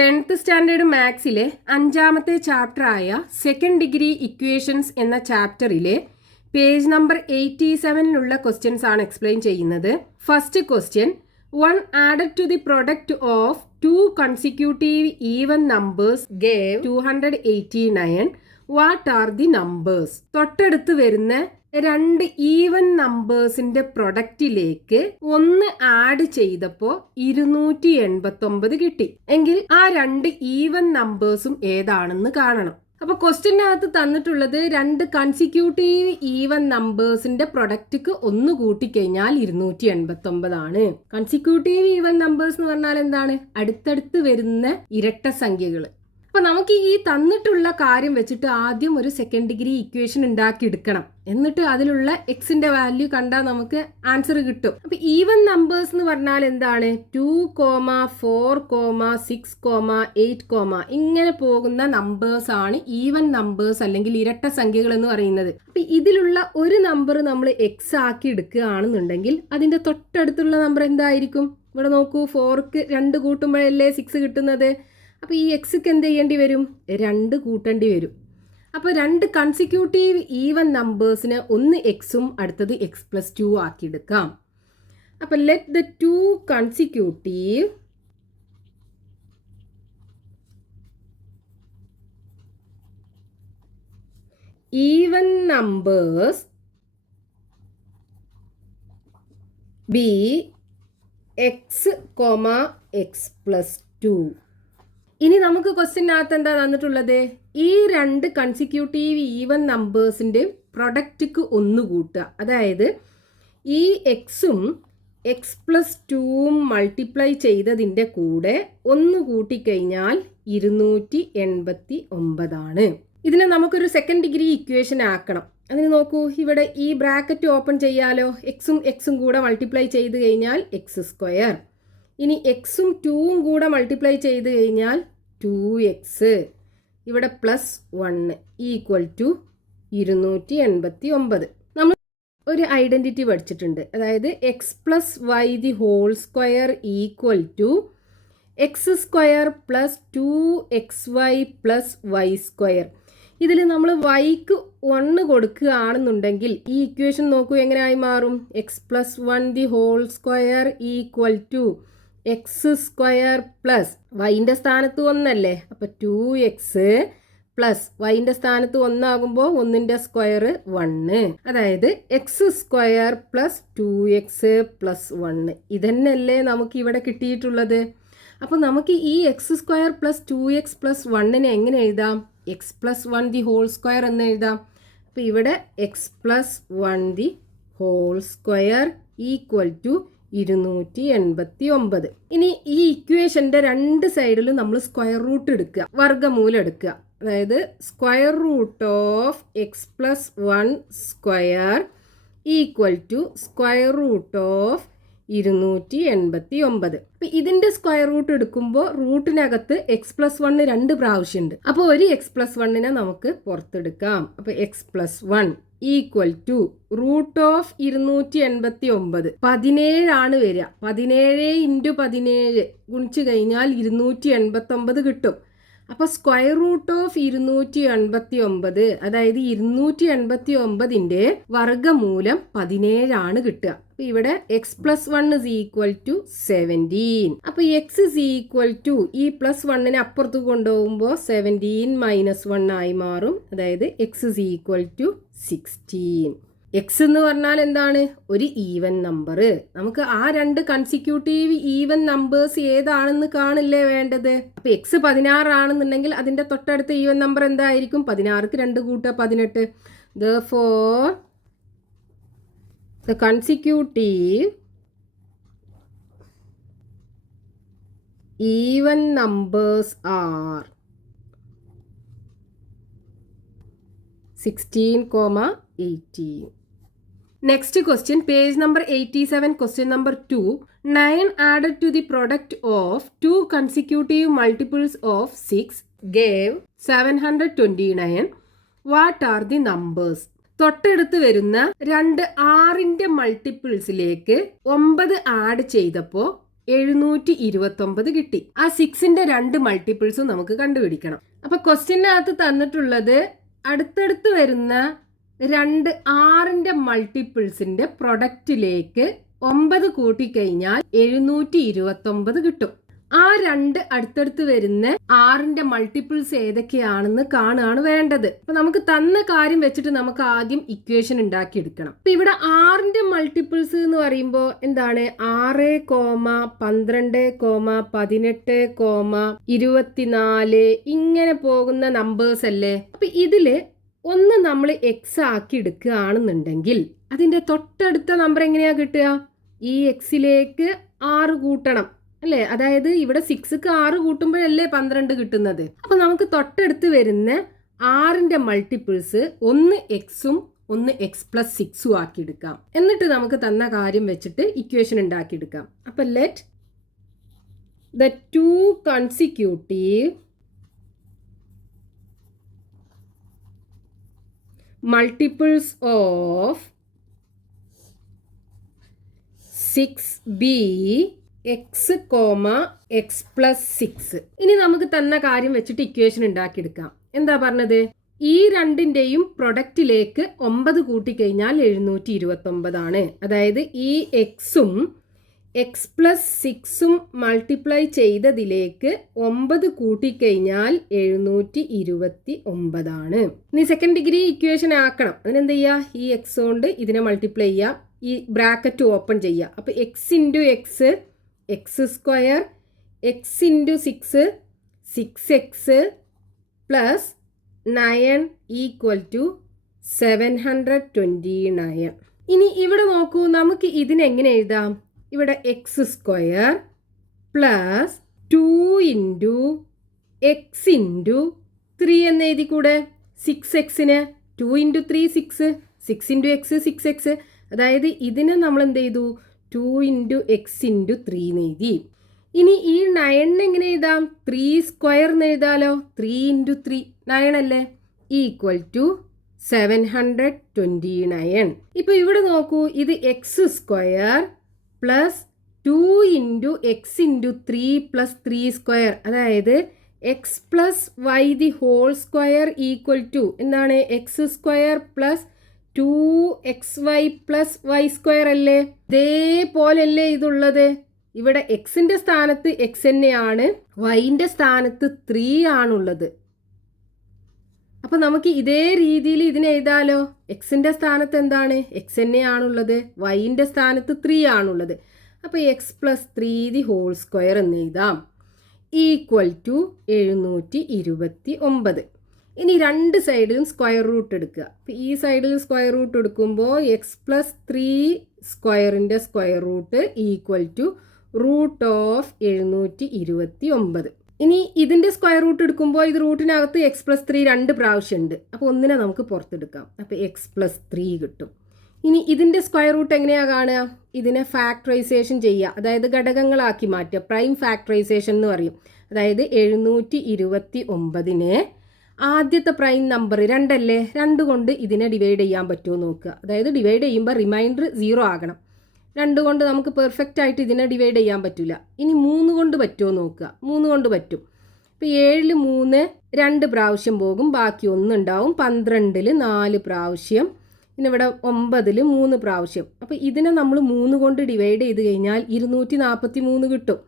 10th standard മാത്സിലെ 5ാമത്തെ ചാപ്റ്ററായ സെക്കൻഡ് ഡിഗ്രി ഇക്വേഷൻസ് എന്ന ചാപ്റ്ററിലെ പേജ് നമ്പർ 87-ലുള്ള ക്വസ്റ്റ്യൻസ് ആണ് എക്സ്പ്ലെയിൻ ചെയ്യുന്നത്. First question, 1 added to the product of two consecutive even numbers gave 289. What are the numbers? തൊട്ടടുത്ത് വരുന്ന രണ്ട് ഈവൻ നമ്പേഴ്സിന്റെ പ്രൊഡക്റ്റിലേക്ക് ഒന്ന് ആഡ് ചെയ്തപ്പോൾ 289 കിട്ടി എങ്കിൽ ആ രണ്ട് ഈവൻ നമ്പേഴ്സും ഏതാണെന്ന് കാണണം. അപ്പൊ ക്വസ്റ്റ്യനകത്ത് തന്നിട്ടുള്ളത് രണ്ട് കൺസിക്യൂട്ടീവ് ഈവൻ നമ്പേഴ്സിന്റെ പ്രൊഡക്റ്റിക്ക് ഒന്ന് കൂട്ടിക്കഴിഞ്ഞാൽ 289 ആണ്. കൺസിക്യൂട്ടീവ് ഈവൻ നമ്പേഴ്സ് എന്ന് പറഞ്ഞാൽ എന്താണ്? അടുത്തടുത്ത് വരുന്ന ഇരട്ട സംഖ്യകൾ. അപ്പൊ നമുക്ക് ഈ തന്നിട്ടുള്ള കാര്യം വെച്ചിട്ട് ആദ്യം ഒരു സെക്കൻഡ് ഡിഗ്രി ഇക്വേഷൻ ഉണ്ടാക്കി എടുക്കണം. എന്നിട്ട് അതിലുള്ള എക്സിന്റെ വാല്യൂ കണ്ടാൽ നമുക്ക് ആൻസർ കിട്ടും. അപ്പൊ ഈവൻ നമ്പേഴ്സ് എന്ന് പറഞ്ഞാൽ എന്താണ്? 2, 4, 6, 8, ഇങ്ങനെ പോകുന്ന നമ്പേഴ്സ് ആണ് ഈവൻ നമ്പേഴ്സ് അല്ലെങ്കിൽ ഇരട്ട സംഖ്യകൾ എന്ന് പറയുന്നത്. അപ്പൊ ഇതിലുള്ള ഒരു നമ്പർ നമ്മൾ എക്സ് ആക്കി എടുക്കുകയാണെന്നുണ്ടെങ്കിൽ അതിന്റെ തൊട്ടടുത്തുള്ള നമ്പർ എന്തായിരിക്കും? ഇവിടെ നോക്കൂ, 4ക്ക് 2 കൂട്ടുമ്പോഴല്ലേ 6 കിട്ടുന്നത്. അപ്പോൾ ഈ എക്സ്ക്ക് എന്ത് ചെയ്യേണ്ടി വരും? 2 കൂട്ടേണ്ടി വരും. അപ്പോൾ രണ്ട് കൺസിക്യൂട്ടീവ് ഈവൻ നമ്പേഴ്സിന് ഒന്ന് എക്സും അടുത്തത് x+2 ആക്കിയെടുക്കാം. അപ്പോൾ let the 2 consecutive even numbers B X, x+2. ഇനി നമുക്ക് ക്വസ്റ്റ്യനകത്ത് എന്താ തന്നിട്ടുള്ളത്? ഈ രണ്ട് കൺസിക്യൂട്ടീവ് ഈവൻ നമ്പേഴ്സിൻ്റെ പ്രൊഡക്റ്റിക്ക് ഒന്ന് കൂട്ടുക. അതായത് ഈ എക്സും x+2ഉം മൾട്ടിപ്ലൈ ചെയ്തതിൻ്റെ കൂടെ ഒന്ന് കൂട്ടിക്കഴിഞ്ഞാൽ 289 ആണ്. ഇതിനെ നമുക്കൊരു സെക്കൻഡ് ഡിഗ്രി ഇക്വേഷൻ ആക്കണം. അതിന് നോക്കൂ, ഇവിടെ ഈ ബ്രാക്കറ്റ് ഓപ്പൺ ചെയ്യാലോ. എക്സും കൂടെ മൾട്ടിപ്ലൈ ചെയ്ത് കഴിഞ്ഞാൽ x². ഇനി എക്സും 2ഉം കൂടെ മൾട്ടിപ്ലൈ ചെയ്ത് കഴിഞ്ഞാൽ 2x. ഇവിടെ +1 = 289. നമ്മൾ ഒരു ഐഡൻറ്റിറ്റി പഠിച്ചിട്ടുണ്ട്. അതായത് x+y² = x² + 2xy + y². ഇതിൽ നമ്മൾ yക്ക് 1 കൊടുക്കുകയാണെന്നുണ്ടെങ്കിൽ ഈ ഇക്വേഷൻ നോക്കൂ എങ്ങനെയായി മാറും? x+1² = x² പ്ലസ് വൈൻ്റെ സ്ഥാനത്ത് 1 അല്ലേ, അപ്പോൾ 2x പ്ലസ് വൈൻ്റെ സ്ഥാനത്ത് 1 ആകുമ്പോൾ 1ന്റെ സ്ക്വയർ 1. അതായത് x² + 2x + 1. ഇതന്നെയല്ലേ നമുക്ക് ഇവിടെ കിട്ടിയിട്ടുള്ളത്. അപ്പോൾ നമുക്ക് ഈ x² + 2x + 1 എങ്ങനെ എഴുതാം? x+1² എന്ന് എഴുതാം. അപ്പോൾ ഇവിടെ x+1² = 289. ഇനി ഈ ഇക്വേഷന്റെ രണ്ട് സൈഡിലും നമ്മൾ സ്ക്വയർ റൂട്ട് എടുക്കുക, വർഗ്ഗമൂലം എടുക്കുക. അതായത് square root of x+1² = square root of 289. അപ്പൊ ഇതിന്റെ സ്ക്വയർ റൂട്ട് എടുക്കുമ്പോൾ റൂട്ടിനകത്ത് x+1 2 പ്രാവശ്യം ഉണ്ട്. അപ്പോൾ ഒരു x+1നെ നമുക്ക് പുറത്തെടുക്കാം. അപ്പൊ x+1 = റൂട്ട് ഓഫ് 289. 17 ആണ് വരിക. 17 × 17 ഗുണിച്ചു കഴിഞ്ഞാൽ 289 കിട്ടും. അപ്പോൾ സ്ക്വയർ റൂട്ട് ഓഫ് 289, അതായത് 289ന്റെ വർഗ്ഗമൂലം 17 ആണ് കിട്ടുക. അപ്പൊ ഇവിടെ x+1 = 17. അപ്പൊ x = ഈ +1നെ അപ്പുറത്ത് കൊണ്ടുപോകുമ്പോൾ 17 - 1 ആയി മാറും. അതായത് x = 16. എക്സ് എന്ന് പറഞ്ഞാൽ എന്താണ്? ഒരു ഈവൻ നമ്പർ. നമുക്ക് ആ രണ്ട് കൺസിക്യൂട്ടീവ് ഈവൻ നമ്പേഴ്സ് ഏതാണെന്ന് കാണില്ലേ വേണ്ടത്. അപ്പൊ എക്സ് 16 ആണെന്നുണ്ടെങ്കിൽ അതിന്റെ തൊട്ടടുത്ത ഈവൻ നമ്പർ എന്തായിരിക്കും? 16ക്ക് 2 കൂട്ടുക 18. Therefore the consecutive even numbers are 16, 18. Next question, page number 87, question number 2. 9 added to the product of two consecutive multiples of 6 gave 729. What are the numbers? തൊട്ടടുത്ത് വരുന്ന രണ്ട് 6ന്റെ മൾട്ടിപ്പിൾസിലേക്ക് 9 ആഡ് ചെയ്തപ്പോൾ 729 കിട്ടി. ആ 6ന്റെ 2 മൾട്ടിപ്പിൾസും നമുക്ക് കണ്ടുപിടിക്കണം. അപ്പൊ ക്വസ്റ്റ്യനകത്ത് തന്നിട്ടുള്ളത് അടുത്തടുത്ത് വരുന്ന 2 6ന്റെ മൾട്ടിപ്പിൾസിന്റെ പ്രൊഡക്റ്റിലേക്ക് 9 കൂട്ടിക്കഴിഞ്ഞാൽ 729 കിട്ടും. ആ 2 അടുത്തടുത്ത് വരുന്ന 6ന്റെ മൾട്ടിപ്പിൾസ് ഏതൊക്കെയാണെന്ന് കാണുകയാണ് വേണ്ടത്. അപ്പൊ നമുക്ക് തന്ന കാര്യം വെച്ചിട്ട് നമുക്ക് ആദ്യം ഇക്വേഷൻ ഉണ്ടാക്കിയെടുക്കണം. അപ്പൊ ഇവിടെ 6ന്റെ മൾട്ടിപ്പിൾസ് എന്ന് പറയുമ്പോൾ എന്താണ്? 6, 12, 18, 24 ഇങ്ങനെ പോകുന്ന നമ്പേഴ്സ് അല്ലേ? അപ്പൊ ഇതില് ഒന്ന് നമ്മൾ എക്സ് ആക്കി എടുക്കുകയാണെന്നുണ്ടെങ്കിൽ അതിന്റെ തൊട്ടടുത്ത നമ്പർ എങ്ങനെയാ കിട്ടുക? ഈ എക്സിലേക്ക് 6 കൂട്ടണം അല്ലേ? അതായത് ഇവിടെ 6ക്ക് 6 കൂട്ടുമ്പോഴല്ലേ 12 കിട്ടുന്നത്. അപ്പൊ നമുക്ക് തൊട്ടടുത്ത് വരുന്ന 6ന്റെ മൾട്ടിപ്പിൾസ് ഒന്ന് എക്സും ഒന്ന് എക്സ് പ്ലസ് 6ഉം ആക്കി എടുക്കാം. എന്നിട്ട് നമുക്ക് തന്ന കാര്യം വെച്ചിട്ട് ഇക്വേഷൻ ഉണ്ടാക്കിയെടുക്കാം. അപ്പൊ let the 2 consecutive multiples of 6b x, x plus 6. ഇനി നമുക്ക് തന്ന കാര്യം വെച്ചിട്ട് ഇക്വേഷൻ ഉണ്ടാക്കിയെടുക്കാം. എന്താ പറഞ്ഞത്? ഈ രണ്ടിന്റെയും പ്രൊഡക്റ്റിലേക്ക് 9 കൂട്ടിക്കഴിഞ്ഞാൽ 729 ആണ്. അതായത് ഈ എക്സും എക്സ് പ്ലസ് 6ഉം മൾട്ടിപ്ലൈ ചെയ്തതിലേക്ക് 9 കൂട്ടിക്കഴിഞ്ഞാൽ 729 ആണ്. ഇനി സെക്കൻഡ് ഡിഗ്രി ഇക്വേഷൻ ആക്കണം. അതിനെന്ത് ചെയ്യുക? ഈ എക്സ് കൊണ്ട് ഇതിനെ മൾട്ടിപ്ലൈ ചെയ്യുക, ഈ ബ്രാക്കറ്റ് ഓപ്പൺ ചെയ്യുക. അപ്പോൾ x into x x square, x into 6 6x plus 9 equal to 729. ഇനി ഇവിടെ നോക്കൂ, നമുക്ക് ഇതിനെങ്ങനെ എഴുതാം? ഇവിടെ x square plus 2 into x into 3 എന്ന് എഴുതി കൂടെ? 6xന് 2 ഇൻറ്റു 3 6, 6 ഇൻറ്റു എക്സ് 6x. അതായത് ഇതിനെ നമ്മൾ എന്ത് ചെയ്തു? 2 ഇൻറ്റു എക്സ് ഇൻറ്റു 3 എന്ന് എഴുതി. ഇനി ഈ 9 എങ്ങനെ എഴുതാം? 3 സ്ക്വയർ എന്ന് എഴുതാലോ. 3 ഇൻറ്റു 3 9 അല്ലേ? Equal to 729. ഇപ്പൊ ഇവിടെ നോക്കൂ, ഇത് x square plus 2 into x into 3 plus 3 square, അതായത് x plus y the whole square equal to എന്താണ്? X square plus 2xy plus y square അല്ലേ? ഇതേപോലല്ലേ ഇതുള്ളത്? ഇവിടെ എക്സിന്റെ സ്ഥാനത്ത് എക്സ് തന്നെയാണ്, വൈന്റെ സ്ഥാനത്ത് 3 ആണുള്ളത്. അപ്പൊ നമുക്ക് ഇതേ രീതിയിൽ ഇതിനെ എഴുതാലോ. എക്സിന്റെ സ്ഥാനത്ത് എന്താണ്? എക്സ് തന്നെയാണുള്ളത്, വൈന്റെ സ്ഥാനത്ത് 3 ആണുള്ളത്. അപ്പൊ x plus 3 the whole square എന്ന് എഴുതാം. Equal to 729. ഇനി രണ്ട് സൈഡിലും സ്ക്വയർ റൂട്ട് എടുക്കുക. അപ്പോൾ ഈ സൈഡിൽ സ്ക്വയർ റൂട്ട് എടുക്കുമ്പോൾ എക്സ് പ്ലസ് 3 സ്ക്വയറിൻ്റെ square root equal to root of 729. ഇനി ഇതിൻ്റെ സ്ക്വയർ റൂട്ട് എടുക്കുമ്പോൾ ഇത് റൂട്ടിനകത്ത് എക്സ് പ്ലസ് 3 2 പ്രാവശ്യം ഉണ്ട്. അപ്പോൾ ഒന്നിനെ നമുക്ക് പുറത്തെടുക്കാം. അപ്പോൾ എക്സ് പ്ലസ് 3 കിട്ടും. ഇനി ഇതിൻ്റെ സ്ക്വയർ റൂട്ട് എങ്ങനെയാണ് കാണുക? ഇതിനെ ഫാക്ടറൈസേഷൻ ചെയ്യുക, അതായത് ഘടകങ്ങളാക്കി മാറ്റുക. പ്രൈം ഫാക്ടറൈസേഷൻ എന്ന് പറയും. അതായത് 729നെ ആദ്യത്തെ പ്രൈം നമ്പർ 2 അല്ലേ? 2 കൊണ്ട് ഇതിനെ ഡിവൈഡ് ചെയ്യാൻ പറ്റുമോ നോക്കുക. അതായത് ഡിവൈഡ് ചെയ്യുമ്പോൾ റിമൈൻഡർ 0 ആകണം. 2 കൊണ്ട് നമുക്ക് പെർഫെക്റ്റ് ആയിട്ട് ഇതിനെ ഡിവൈഡ് ചെയ്യാൻ പറ്റില്ല. ഇനി 3 കൊണ്ട് പറ്റുമോ നോക്കുക. 3 കൊണ്ട് പറ്റും. ഇപ്പോൾ 7 3 2 പ്രാവശ്യം പോകും, ബാക്കി 1 ഉണ്ടാവും. 12 4 പ്രാവശ്യം, പിന്നെ ഇവിടെ 9 3 പ്രാവശ്യം. അപ്പോൾ ഇതിനെ നമ്മൾ 3 കൊണ്ട് ഡിവൈഡ് ചെയ്ത് കഴിഞ്ഞാൽ 243 കിട്ടും.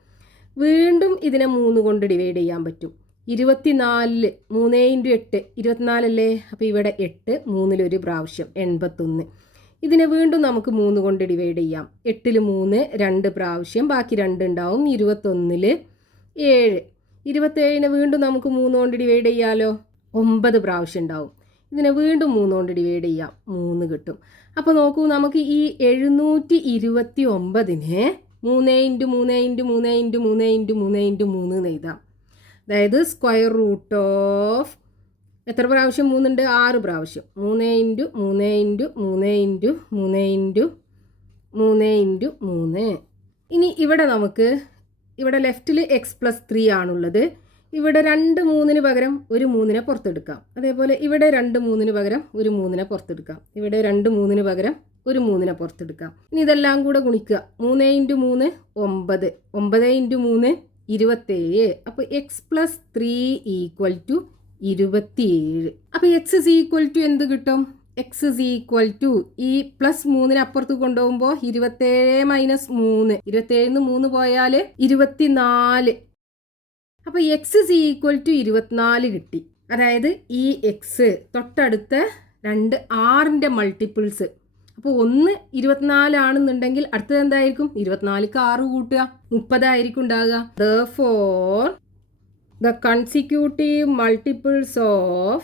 വീണ്ടും ഇതിനെ 3 കൊണ്ട് ഡിവൈഡ് ചെയ്യാൻ പറ്റും. 24 3 ഇൻറ്റു 8 24 അല്ലേ? അപ്പോൾ ഇവിടെ 8 3 പ്രാവശ്യം 81. ഇതിനെ വീണ്ടും നമുക്ക് 3 കൊണ്ട് ഡിവൈഡ് ചെയ്യാം. 8 3 2 പ്രാവശ്യം, ബാക്കി 2 ഉണ്ടാവും. 21 7. 27നെ വീണ്ടും നമുക്ക് 3 കൊണ്ട് ഡിവൈഡ് ചെയ്യാലോ. 9 പ്രാവശ്യം ഉണ്ടാവും. ഇതിനെ വീണ്ടും 3 കൊണ്ട് ഡിവൈഡ് ചെയ്യാം, 3 കിട്ടും. അപ്പോൾ നോക്കൂ, നമുക്ക് ഈ 729നെ 3 into 3 into 3 into 3 into 3 into 3 എന്ന് എഴുതാം. അതായത് സ്ക്വയർ റൂട്ട് ഓഫ് എത്ര പ്രാവശ്യം 3 ഉണ്ട്? 6 പ്രാവശ്യം. 3 into 3 into 3 into 3 into 3 into 3. ഇനി ഇവിടെ നമുക്ക് ഇവിടെ ലെഫ്റ്റിൽ എക്സ് പ്ലസ് 3 ആണുള്ളത്. ഇവിടെ 2 3-ന് പകരം ഒരു 3-നെ പുറത്തെടുക്കാം. അതേപോലെ ഇവിടെ 2 3-ന് പകരം ഒരു 3-നെ പുറത്തെടുക്കാം. ഇവിടെ 2 3-ന് പകരം ഒരു 3-നെ പുറത്തെടുക്കാം. ഇനി ഇതെല്ലാം കൂടെ ഗുണിക്കുക. 3 × 3 9, 9 × 3 27. അപ്പോൾ എക്സ് പ്ലസ് 3 = 27. അപ്പോൾ എക്സ് ഇസ് ഈക്വൽ ടു എന്ത് കിട്ടും? എക്സ് ഇസ് ഈക്വൽ ടു ഈ പ്ലസ് 3-നെ അപ്പുറത്ത് കൊണ്ടുപോകുമ്പോൾ 27 - 3, 27-ന്ന് 3 പോയാൽ 24. അപ്പോൾ എക്സ് ഇസ് ഈക്വൽ ടു 24 കിട്ടി. അതായത് ഈ എക്സ് തൊട്ടടുത്ത 2 6-ന്റെ മൾട്ടിപ്പിൾസ്. അപ്പോൾ ഒന്ന് 24 ആണെന്നുണ്ടെങ്കിൽ അടുത്തത് എന്തായിരിക്കും? 24ക്ക് 6 കൂട്ടുക 30 ആയിരിക്കും ഉണ്ടാകുക. Therefore, the consecutive multiples of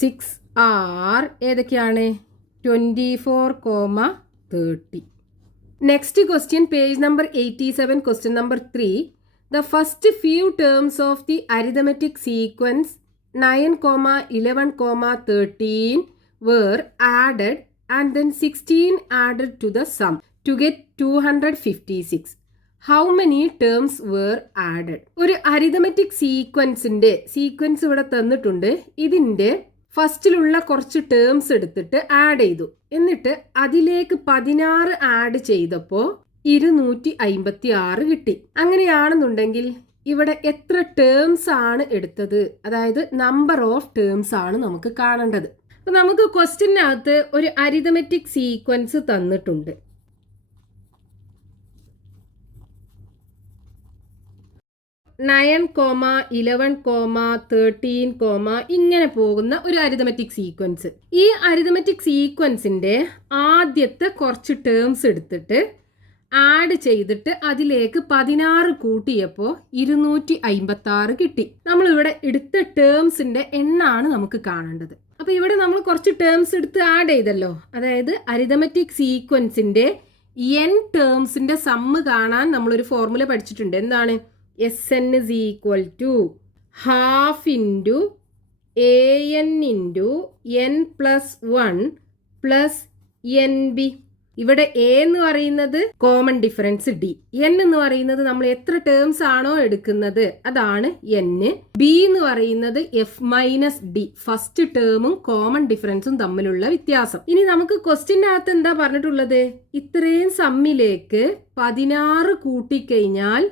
6 are ഏതൊക്കെയാണ്? 24, 30. Next question, page number 87, question number 3. The first few terms of the arithmetic sequence 9, 11, 13 were added and then 16 added to the sum to get 256. How many terms were added? ഒരു arithmetic sequence ഇവിടെ തന്നിട്ടുണ്ട്. ഇതിൻ്റെ ഫസ്റ്റിലുള്ള കുറച്ച് terms എടുത്തിട്ട് add ചെയ്തു. എന്നിട്ട് അതിലേക്ക് 16 add ചെയ്തപ്പോൾ 256 കിട്ടി. അങ്ങനെയാണെന്നുണ്ടെങ്കിൽ ഇവിടെ എത്ര ടേംസ് ആണ് എടുത്തത്? അതായത് നമ്പർ ഓഫ് ടേംസ് ആണ് നമുക്ക് കാണേണ്ടത്. അപ്പൊ നമുക്ക് ക്വസ്റ്റ്യനകത്ത് ഒരു അരിതമെറ്റിക് സീക്വൻസ് തന്നിട്ടുണ്ട്. 9, 11, 13, ഇങ്ങനെ പോകുന്ന ഒരു അരിതമെറ്റിക് സീക്വൻസ്. ഈ അരിതമെറ്റിക് സീക്വൻസിന്റെ ആദ്യത്തെ കുറച്ച് ടേംസ് എടുത്തിട്ട് ആഡ് ചെയ്തിട്ട് അതിലേക്ക് 16 കൂട്ടിയപ്പോൾ 256 കിട്ടി. നമ്മളിവിടെ എടുത്ത ടേംസിന്റെ എണ്ണാണ് നമുക്ക് കാണേണ്ടത്. അപ്പൊ ഇവിടെ നമ്മൾ കുറച്ച് ടേംസ് എടുത്ത് ആഡ് ചെയ്തല്ലോ. അതായത് അരിതമെറ്റിക് സീക്വൻസിന്റെ n ടേംസിന്റെ സമ്മ് കാണാൻ നമ്മളൊരു ഫോർമുല പഠിച്ചിട്ടുണ്ട്. എന്താണ്? Sn is equal to half into an into n plus 1 plus nb. ഇവിടെ a എന്ന് പറയുന്നത് കോമൺ ഡിഫറൻസ് d, n എന്ന് പറയുന്നത് നമ്മൾ എത്ര ടേംസ് ആണോ എടുക്കുന്നത് അതാണ് n, b എന്ന് പറയുന്നത് f മൈനസ് d, ഫസ്റ്റ് ടേമും കോമൺ ഡിഫറൻസും തമ്മിലുള്ള വ്യത്യാസം. ഇനി നമുക്ക് ക്വസ്റ്റ്യനകത്ത് എന്താ പറഞ്ഞിട്ടുള്ളത്? ഇത്രയും സമ്മിലേക്ക് 16 കൂട്ടിക്കഴിഞ്ഞാൽ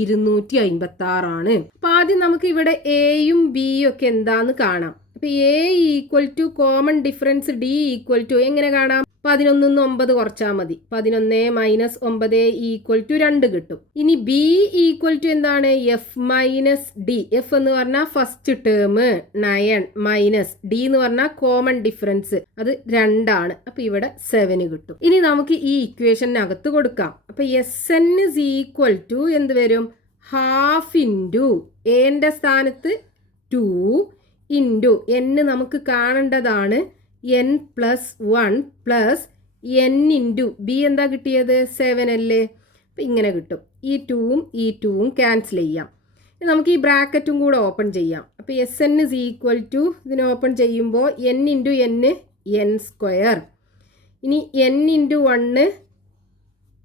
256 ആണ്. അപ്പൊ ആദ്യം നമുക്ക് ഇവിടെ എയും ബിയും ഒക്കെ എന്താന്ന് കാണാം. അപ്പൊ a equal to common difference d equal to എങ്ങനെ കാണാം? 11 9 കുറച്ചാൽ മതി. 11 മൈനസ് 9 ഈക്വൽ ടു 2 കിട്ടും. ഇനി ബി ഈക്വൽ ടു എന്താണ്? F minus D. എഫ് എന്ന് പറഞ്ഞാൽ ഫസ്റ്റ് ടേം 9 മൈനസ് ഡി എന്ന് പറഞ്ഞാൽ കോമൺ ഡിഫറൻസ്, അത് 2 ആണ്. അപ്പൊ ഇവിടെ 7 കിട്ടും. ഇനി നമുക്ക് ഈ ഇക്വേഷനകത്ത് കൊടുക്കാം. അപ്പൊ s n is equal to എന്ത് വരും? ഹാഫ് ഇൻറ്റു എന്റെ സ്ഥാനത്ത് 2 ഇൻറ്റു n നമുക്ക് കാണേണ്ടതാണ് n plus 1 plus n into B എന്താ കിട്ടിയത്? 7 അല്ലേ? അപ്പം ഇങ്ങനെ കിട്ടും. ഈ 2ഉം ഈ 2ഉം ക്യാൻസൽ ചെയ്യാം. നമുക്ക് ഈ ബ്രാക്കറ്റും കൂടെ ഓപ്പൺ ചെയ്യാം. അപ്പോൾ s n is equal to ഇതിനെ ഓപ്പൺ ചെയ്യുമ്പോൾ n ഇൻറ്റു n സ്ക്വയർ. ഇനി n into 1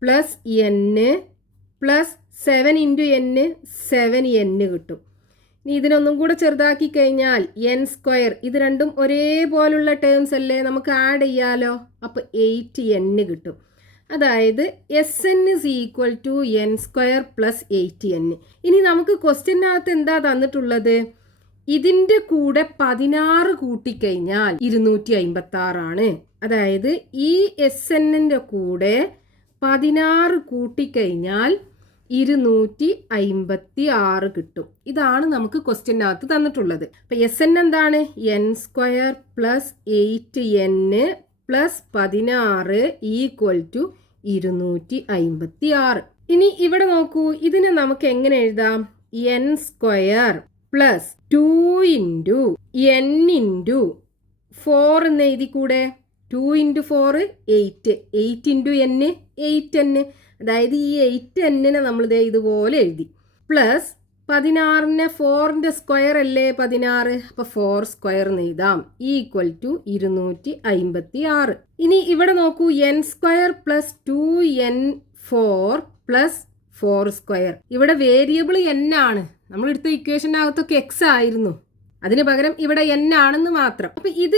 plus n plus 7 into n 7n കിട്ടും. ഇനി ഇതിനൊന്നും കൂടെ ചെറുതാക്കി കഴിഞ്ഞാൽ n സ്ക്വയർ, ഇത് രണ്ടും ഒരേപോലുള്ള ടേംസ് അല്ലേ, നമുക്ക് ആഡ് ചെയ്യാലോ. അപ്പോൾ 8n കിട്ടും. അതായത് s n is equal to n square plus 8n. ഇനി നമുക്ക് ക്വസ്റ്റ്യനകത്ത് എന്താ തന്നിട്ടുള്ളത്? ഇതിൻ്റെ കൂടെ 16 കൂട്ടിക്കഴിഞ്ഞാൽ 256 ആണ്. അതായത് ഈ എസ് എന്നിൻ്റെ കൂടെ 16 കൂട്ടിക്കഴിഞ്ഞാൽ 256 കിട്ടും. ഇതാണ് നമുക്ക് ക്വസ്റ്റ്യനകത്ത് തന്നിട്ടുള്ളത്. അപ്പൊ എസ് എൻ എന്താണ്? n square plus 8n plus 16 equal to 256. ഇനി ഇവിടെ നോക്കൂ, ഇതിനെ നമുക്ക് എങ്ങനെ എഴുതാം? n square plus 2 into n into 4 എന്ന് എഴുതി കൂടെ. 2 ഇൻറ്റു 4 8, 8 ഇൻറ്റു n 8n. അതായത് ഈ 8n നമ്മൾ ഇതുപോലെ എഴുതി. പ്ലസ് 16 4ന്റെ സ്ക്വയർ അല്ലേ 16, അപ്പൊ 4 സ്ക്വയർ എന്ന് എഴുതാം ഈക്വൽ ടു 256. ഇനി ഇവിടെ നോക്കൂ, n square plus 2n 4 plus 4 square. ഇവിടെ വേരിയബിൾ n ആണ്. നമ്മൾ എടുത്ത ഇക്വേഷനകത്തൊക്കെ എക്സ് ആയിരുന്നു, അതിന് പകരം ഇവിടെ n ആണെന്ന് മാത്രം. അപ്പം ഇത്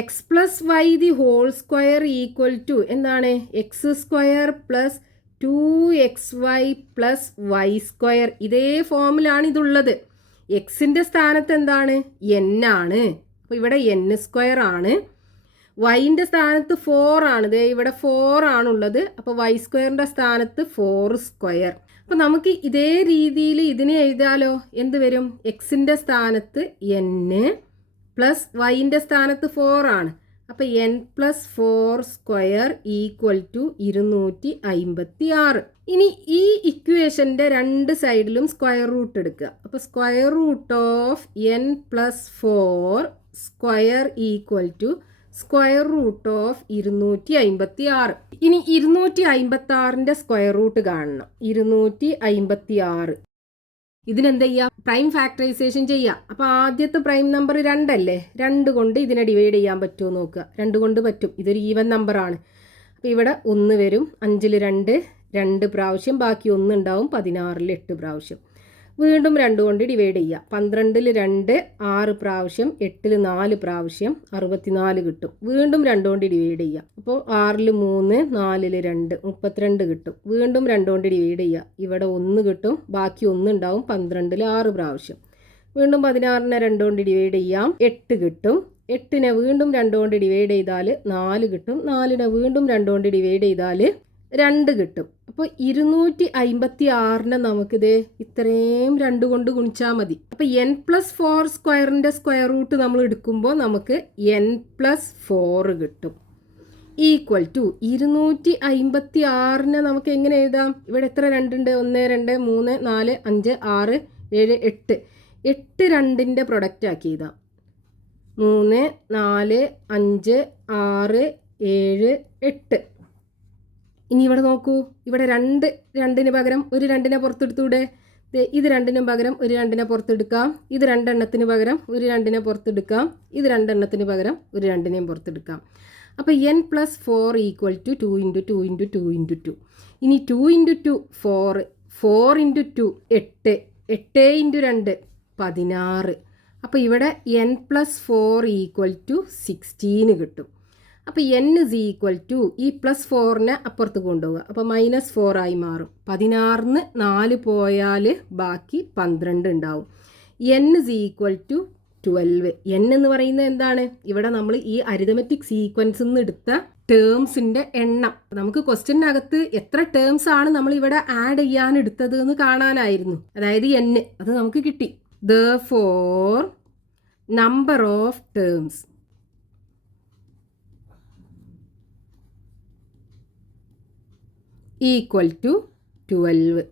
x plus y the whole square equal to എന്താണ്? X square plus 2xy plus y square. ഇതേ ഫോമിലാണ് ഇതുള്ളത്. എക്സിൻ്റെ സ്ഥാനത്ത് എന്താണ്? n ആണ്. അപ്പോൾ ഇവിടെ n സ്ക്വയർ ആണ്. വൈൻ്റെ സ്ഥാനത്ത് 4 ആണ്. ദേ ഇവിടെ 4 ആണുള്ളത്. അപ്പോൾ വൈ സ്ക്വയറിൻ്റെ സ്ഥാനത്ത് 4 സ്ക്വയർ. അപ്പോൾ നമുക്ക് ഇതേ രീതിയിൽ ഇതിനെ എഴുതാലോ. എന്ത് വരും? എക്സിൻ്റെ സ്ഥാനത്ത് n പ്ലസ് വൈൻ്റെ സ്ഥാനത്ത് 4 ആണ്. അപ്പോൾ n plus 4 square equal to 256. ഇനി ഈ ഇക്വേഷൻ്റെ രണ്ട് സൈഡിലും സ്ക്വയർ റൂട്ട് എടുക്കുക. അപ്പോൾ square root of n plus 4 square equal to square root of 256. ഇനി 256ൻ്റെ സ്ക്വയർ റൂട്ട് കാണണം. 256 ഇതിനെന്ത് ചെയ്യുക? പ്രൈം ഫാക്ടറൈസേഷൻ ചെയ്യുക. അപ്പോൾ ആദ്യത്തെ പ്രൈം നമ്പർ 2 അല്ലേ? 2 കൊണ്ട് ഇതിനെ ഡിവൈഡ് ചെയ്യാൻ പറ്റുമോ നോക്കുക. 2 കൊണ്ട് പറ്റും. ഇതൊരു ഈവൻ നമ്പറാണ്. അപ്പോൾ ഇവിടെ 1 വരും. 5ൽ 2 പ്രാവശ്യം, ബാക്കി 1 ഉണ്ടാവും. 16ൽ 8 പ്രാവശ്യം. വീണ്ടും 2 കൊണ്ട് ഡിവൈഡ് ചെയ്യുക. 12ൽ 2 6 പ്രാവശ്യം, 8ൽ 4 പ്രാവശ്യം, 64 കിട്ടും. വീണ്ടും 2 കൊണ്ട് ഡിവൈഡ് ചെയ്യുക. അപ്പോൾ 6ൽ 3 4ൽ 2 32 കിട്ടും. വീണ്ടും 2 കൊണ്ട് ഡിവൈഡ് ചെയ്യുക. ഇവിടെ 1 കിട്ടും, ബാക്കി 1 ഉണ്ടാവും. 12ൽ 6 പ്രാവശ്യം. വീണ്ടും 16നെ 2 കൊണ്ട് ഡിവൈഡ് ചെയ്യാം. 8 കിട്ടും. 8നെ വീണ്ടും 2 കൊണ്ട് ഡിവൈഡ് ചെയ്താൽ 4 കിട്ടും. 4നെ വീണ്ടും 2 കൊണ്ട് ഡിവൈഡ് ചെയ്താൽ 2 കിട്ടും. അപ്പോൾ 256നെ നമുക്കിത് ഇത്രയും 2 കൊണ്ട് ഗുണിച്ചാൽ മതി. അപ്പോൾ n പ്ലസ് 4 സ്ക്വയറിൻ്റെ സ്ക്വയർ റൂട്ട് നമ്മൾ എടുക്കുമ്പോൾ നമുക്ക് n പ്ലസ് 4 കിട്ടും. ഈക്വൽ ടു 256നെ നമുക്ക് എങ്ങനെ എഴുതാം? ഇവിടെ എത്ര 2 ഉണ്ട്? 1 2 3 4 5 6 7 8. 8 2ൻ്റെ പ്രൊഡക്റ്റ് ആക്കി എഴുതാം. 3 4 5 6 7 8. ഇനി ഇവിടെ നോക്കൂ. ഇവിടെ 2ന് പകരം ഒരു 2നെ പുറത്തെടുത്തൂടെ? ഇത് 2നും പകരം ഒരു 2നെ പുറത്തെടുക്കാം. ഇത് 2 എണ്ണത്തിന് പകരം ഒരു 2നെ പുറത്തെടുക്കാം. ഇത് 2 എണ്ണത്തിന് പകരം ഒരു 2നെയും പുറത്തെടുക്കാം. അപ്പോൾ n പ്ലസ് 4 ഈക്വൽ ടു 2 × 2 × 2 × 2. ഇനി 2 × 2 4, 4 × 2 8, 8 × 2 16. അപ്പോൾ ഇവിടെ n പ്ലസ് 4 ഈക്വൽ ടു 16 കിട്ടും. അപ്പോൾ n ഇസ് ഈക്വൽ ടു ഈ പ്ലസ് 4നെ അപ്പുറത്ത് കൊണ്ടുപോവുക. അപ്പോൾ -4 ആയി മാറും. 16ന് 4 പോയാൽ ബാക്കി 12 ഉണ്ടാവും. n is equal to 12. n എന്ന് പറയുന്നത് എന്താണ്? ഇവിടെ നമ്മൾ ഈ അരിതമെറ്റിക് സീക്വൻസിൽ നിന്ന് എടുത്ത ടേംസിൻ്റെ എണ്ണം. നമുക്ക് ക്വസ്റ്റ്യനകത്ത് എത്ര ടേംസ് ആണ് നമ്മൾ ഇവിടെ ആഡ് ചെയ്യാൻ എടുത്തത് എന്ന് കാണാനായിരുന്നു. അതായത് n അത് നമുക്ക് കിട്ടി. Therefore number of terms equal to 12.